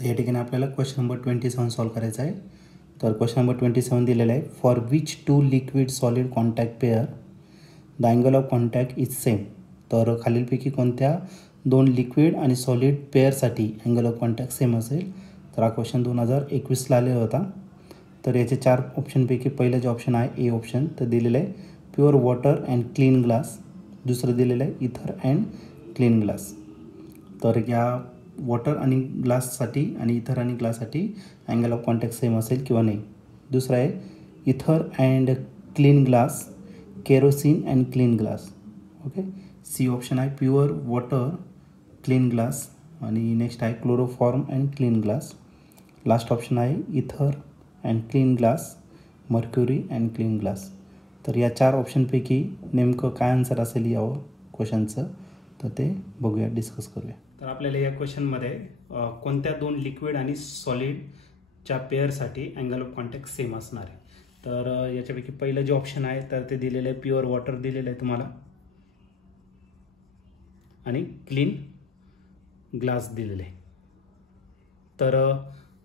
तर या ठिकाणी आपल्याला क्वेश्चन नंबर 27 सॉल्व करायचा आहे. तर क्वेश्चन नंबर 27 दिलेला आहे, for which two liquid solid contact pair the angle of contact is same. तर खालीलपैकी कोणत्या दोन लिक्विड आणि सॉलिड पेअरसाठी अँगल ऑफ कॉन्टॅक्ट सेम असेल. तर हा क्वेश्चन 2021ला आलेला होता. तर याचे 4 ऑप्शनपैकी पहिलं जे ऑप्शन आहे ए ऑप्शन, तर दिलेलं आहे pure water and clean glass. दुसरं दिलेलं आहे इथर अँड क्लीन ग्लास. तर या वॉटर आणि ग्लाससाठी आणि इथर आणि ग्लाससाठी अँगल ऑफ कॉन्टॅक्ट सेम असेल किंवा नाही. दुसरं आहे ether and clean glass, kerosene and clean glass. Okay, C option आहे प्युअर वॉटर क्लीन ग्लास आणि नेक्स्ट आहे chloroform and clean glass. Last option आहे ether and clean glass, mercury and clean glass. तर या 4 ऑप्शनपैकी नेमकं काय आन्सर असेल या क्वेश्चनचं, तर ते बघूया, डिस्कस करूया. तर आपल्याला या क्वेश्चनमध्ये कोणत्या दोन लिक्विड आणि सॉलिडच्या पेअरसाठी अँगल ऑफ कॉन्टॅक्ट सेम असणार आहे. तर याच्यापैकी पहिलं जे ऑप्शन आहे तर ते दिलेलं आहे प्युअर वॉटर दिलेलं आहे तुम्हाला आणि क्लीन ग्लास दिलेले आहे. तर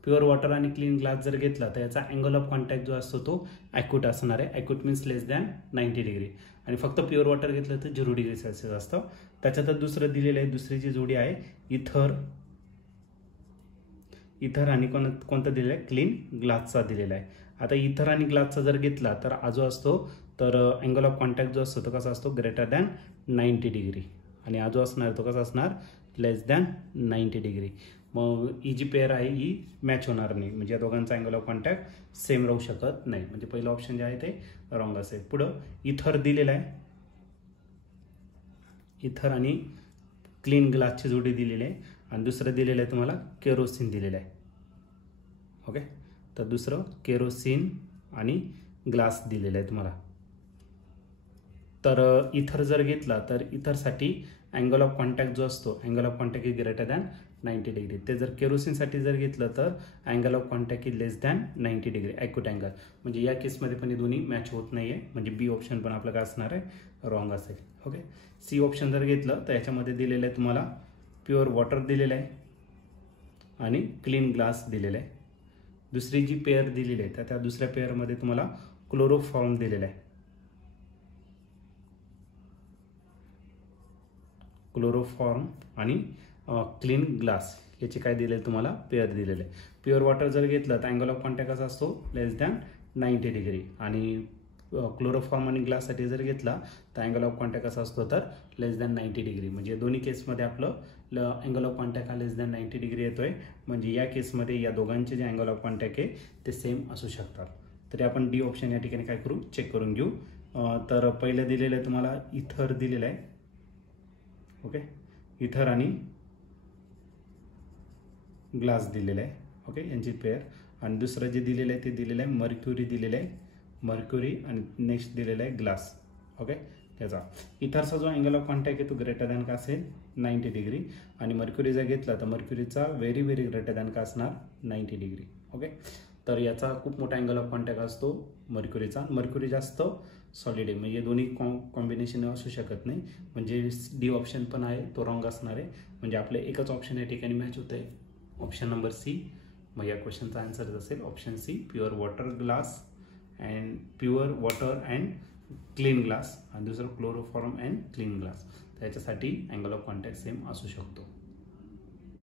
प्युअर वॉटर आणि क्लीन ग्लास जर घेतला तर याचा अँगल ऑफ कॉन्टॅक्ट जो असतो तो ॲक्यूट असणार आहे. ॲक्यूट मीन्स लेस दॅन 90 डिग्री. आणि फक्त प्युअर वॉटर घेतलं तर 0 डिग्री सेल्सिअस असतं. त्याच्यातच दुसरं दिलेलं आहे, दुसरी जी जोडी आहे इथर आणि कोणतं दिलेलं आहे, क्लीन ग्लासचा दिलेला आहे. आता इथर आणि ग्लासचा जर घेतला तर हा जो असतो तर अँगल ऑफ कॉन्टॅक्ट जो असतो तो कसा असतो, ग्रेटर दॅन 90 डिग्री. आणि हा जो असणार तो कसा असणार, लेस दॅन 90 डिग्री. मग ही जी पेअर आहे ही मॅच होणार नाही, म्हणजे या दोघांचा अँगल ऑफ कॉन्टॅक्ट सेम राहू शकत नाही. म्हणजे पहिलं ऑप्शन जे आहे ते रॉंग असेल. पुढं इथर दिलेलं आहे, इथर आणि क्लीन ग्लासची जोडी दिलेली आहे. आणि दुसरं दिलेलं आहे तुम्हाला केरोसिन दिलेलं आहे. ओके, तर दुसरं केरोसिन आणि ग्लास दिलेलं आहे तुम्हाला. तर इथर जर घेतला तर इथरसाठी अँगल ऑफ कॉन्टॅक्ट जो असतो, angle of contact is greater than 90 degree. ते जर केरोसिनसाठी जर घेतलं तर angle of contact is less than 90 degree acute angle. म्हणजे या केसमध्ये पण हे दोन्ही मॅच होत नाही आहे. म्हणजे बी ऑप्शन पण आपलं काय असणार आहे, रॉंग असेल. ओके, सी ऑप्शन जर घेतलं तर याच्यामध्ये दिलेलं आहे तुम्हाला प्युअर वॉटर दिलेलं आहे आणि क्लीन ग्लास दिलेलं आहे. दुसरी जी पेअर दिलेली आहे तर त्या दुसऱ्या पेअरमध्ये तुम्हाला क्लोरोफॉर्म दिलेला आहे. क्लोरोफॉर्म आणि क्लीन ग्लास याचे काय दिले तुम्हाला, पेअर दिलेले आहे. प्युअर वॉटर जर घेतलं तर अँगल ऑफ कॉन्टॅक्ट कसा असतो, लेस दॅन 90 डिग्री. आणि क्लोरोफॉर्म आणि ग्लाससाठी जर घेतला तर अँगल ऑफ कॉन्टॅक्ट कसा असतो, तर लेस दॅन 90 डिग्री. म्हणजे दोन्ही केसमध्ये आपलं अँगल ऑफ कॉन्टॅक्ट हा लेस दॅन 90 डिग्री येतोय. म्हणजे या केसमध्ये या दोघांचे जे अँगल ऑफ कॉन्टॅक्ट आहे ते सेम असू शकतात. तरी आपण डी ऑप्शन या ठिकाणी काय करू, चेक करून घेऊ. तर पहिलं दिलेलं आहे तुम्हाला इथर दिलेलं आहे. ओके, इथर आणि ग्लास दिलेलं आहे. ओके, यांची पेअर. आणि दुसरं जे दिलेलं आहे ते दिलेलं आहे मर्क्युरी दिलेलं आहे, मर्क्युरी आणि नेक्स्ट दिलेलं आहे ग्लास. ओके, त्याचा इथरचा जो अँगल ऑफ कॉन्टॅक्ट आहे तो ग्रेटर दॅन का असेल, 90 डिग्री. आणि मर्क्युरी जर घेतला तर मर्क्युरीचा व्हेरी ग्रेटर दॅन का असणार, 90 डिग्री. ओके, तर याचा खूप मोठा अँगल ऑफ कॉन्टॅक्ट असतो मर्क्युरीचा. मर्क्युरी जास्त सॉलिड आहे, म्हणजे दोन्ही कॉम्बिनेशन असू शकत नाही. म्हणजे डी ऑप्शन पण आहे तो रॉंग असणार आहे. म्हणजे आपलं एकच ऑप्शन या ठिकाणी मॅच होतं आहे, ऑप्शन नंबर सी. मग या क्वेश्चनचा आन्सर असेल option C, pure water glass and pure water and clean glass. आणि दुसरं क्लोरोफॉर्म अँड क्लीन ग्लास. त्याच्यासाठी अँगल ऑफ कॉन्टॅक्ट सेम असू शकतो.